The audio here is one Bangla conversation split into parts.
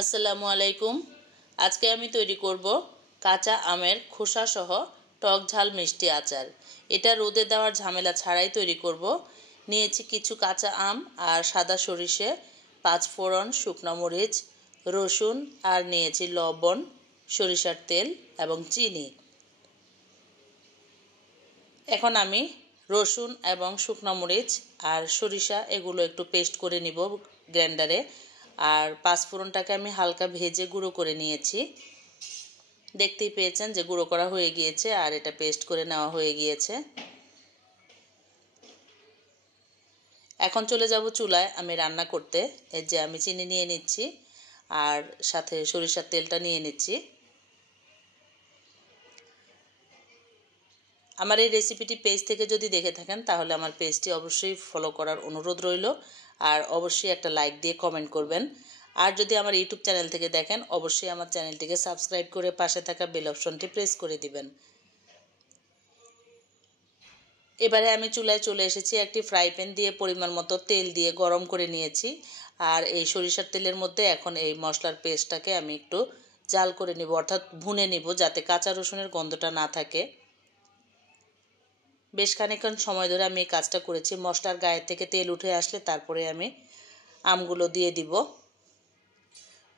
আসসালামু আলাইকুম। আজকে আমি তৈরি করব কাঁচা আমের খোসা সহ টক ঝাল মিষ্টি আচার। এটা রোদে দেওয়ার ঝামেলা ছাড়াই তৈরি করব। নিয়েছি কিছু কাঁচা আম আর সাদা সরিষে, 5 ফোড়ন, শুকনো মরিচ, রসুন আর নিয়েছি লবণ, সরিষার তেল এবং চিনি। এখন আমি রসুন এবং শুকনো মরিচ আর সরিষা এগুলো একটু পেস্ট করে নিব গ্রাইন্ডারে। আর 5 ফোড়নটাকে আমি হালকা ভেজে গুঁড়ো করে নিয়েছি। দেখতেই পেয়েছেন যে গুঁড়ো করা হয়ে গিয়েছে আর এটা পেস্ট করে নেওয়া হয়ে গিয়েছে। এখন চলে যাব চুলায় আমি রান্না করতে। এই যে আমি চিনি নিয়ে নিচ্ছি আর সাথে সরিষার তেলটা নিয়ে নিচ্ছি। আমার এই রেসিপিটি পেজ থেকে যদি দেখে থাকেন তাহলে আমার পেজটি অবশ্যই ফলো করার অনুরোধ রইল আর অবশ্যই একটা লাইক দিয়ে কমেন্ট করবেন। আর যদি আমার ইউটিউব চ্যানেল থেকে দেখেন অবশ্যই আমার চ্যানেলটিকে সাবস্ক্রাইব করে পাশে থাকা বেল অপশনটি প্রেস করে দিবেন। এবারে আমি চুলায় চলে এসেছি। একটি ফ্রাই প্যান দিয়ে পরিমাণ মতো তেল দিয়ে গরম করে নিয়েছি। আর এই সরিষার তেলের মধ্যে এখন এই মশলার পেস্টটাকে আমি একটু জাল করে নিব, অর্থাৎ ভুনে নিব, যাতে কাঁচা রসুনের গন্ধটা না থাকে। বেশ খানিকক্ষণ সময় ধরে আমি এই কাজটা করেছি। মশলার গায়ে থেকে তেল উঠে আসলে তারপরে আমি আমগুলো দিয়ে দিব।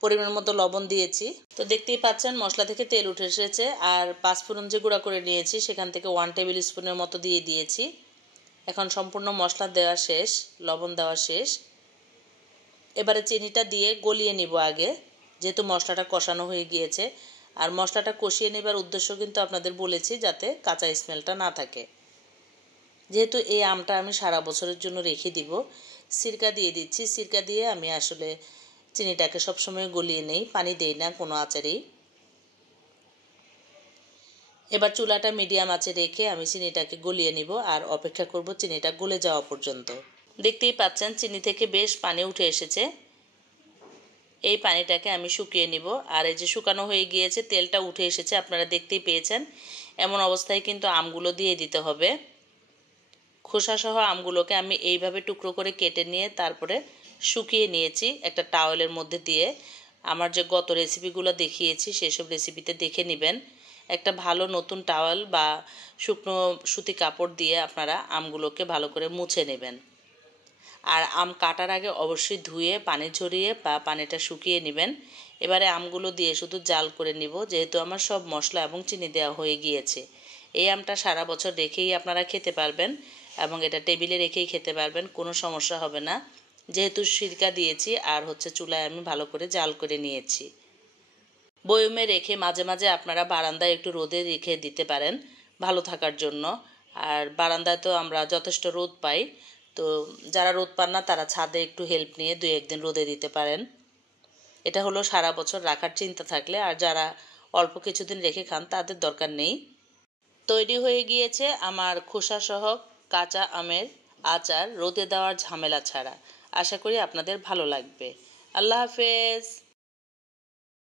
পরিমাণ মতো লবণ দিয়েছি। তো দেখতেই পাচ্ছেন মশলা থেকে তেল উঠে এসেছে। আর 5 ফোড়ন যে গুঁড়া করে নিয়েছি সেখান থেকে 1 টেবিল স্পুনের মতো দিয়ে দিয়েছি। এখন সম্পূর্ণ মশলা দেওয়া শেষ, লবণ দেওয়া শেষ। এবারে চিনিটা দিয়ে গলিয়ে নিব আগে, যেহেতু মশলাটা কষানো হয়ে গিয়েছে। আর মশলাটা কষিয়ে নেবার উদ্দেশ্য কিন্তু আপনাদের বলেছি, যাতে কাঁচা স্মেলটা না থাকে। যেহেতু এই আমটা আমি সারা বছরের জন্য রেখে দিব, সিরকা দিয়ে দিচ্ছি। সিরকা দিয়ে আমি আসলে চিনিটাকে সবসময় গলিয়ে নেই, পানি দেই না কোনো আচারেই। এবার চুলাটা মিডিয়াম আঁচে রেখে আমি চিনিটাকে গলিয়ে নিব আর অপেক্ষা করব চিনিটা গলে যাওয়া পর্যন্ত। দেখতেই পাচ্ছেন চিনি থেকে বেশ পানি উঠে এসেছে। এই পানিটাকে আমি শুকিয়ে নিব। আর এই যে শুকানো হয়ে গিয়েছে, তেলটা উঠে এসেছে, আপনারা দেখতেই পেয়েছেন। এমন অবস্থায় কিন্তু আমগুলো দিয়ে দিতে হবে। খোসাসহ আমগুলোকে আমি এইভাবে টুকরো করে কেটে নিয়ে তারপরে শুকিয়ে নিয়েছি একটা টাওয়েলের মধ্যে দিয়ে। আমার যে গত রেসিপিগুলো দেখিয়েছি সেসব রেসিপিতে দেখে নেবেন। একটা ভালো নতুন টাওয়েল বা শুকনো সুতি কাপড় দিয়ে আপনারা আমগুলোকে ভালো করে মুছে নেবেন। আর আম কাটার আগে অবশ্যই ধুয়ে পানি ঝরিয়ে বা পানিটা শুকিয়ে নেবেন। এবারে আমগুলো দিয়ে শুধু জাল করে নিব, যেহেতু আমার সব মশলা এবং চিনি দেওয়া হয়ে গিয়েছে। এই আমটা সারা বছর রেখেই আপনারা খেতে পারবেন এবং এটা টেবিলে রেখেই খেতে পারবেন, কোনো সমস্যা হবে না। যেহেতু সিরকা দিয়েছি আর চুলায় আমি ভালো করে জাল করে নিয়েছি। বয়মে রেখে মাঝে মাঝে আপনারা বারান্দায় একটু রোদে রেখে দিতে পারেন ভালো থাকার জন্য। আর বারান্দায় তো আমরা যথেষ্ট রোদ পাই, তো যারা রোদ পান না তারা ছাদে একটু হেল্প নিয়ে 2-1 দিন রোদে দিতে পারেন। এটা হলো সারা বছর রাখার চিন্তা থাকলে। আর যারা অল্প কিছুদিন রেখে খান তাদের দরকার নেই। তৈরি হয়ে গিয়েছে আমার খোসাসহ কাঁচা আমের আচার, রোদে দেওয়ার ঝামেলা ছাড়া। আশা করি আপনাদের ভালো লাগবে। আল্লাহ হাফেজ।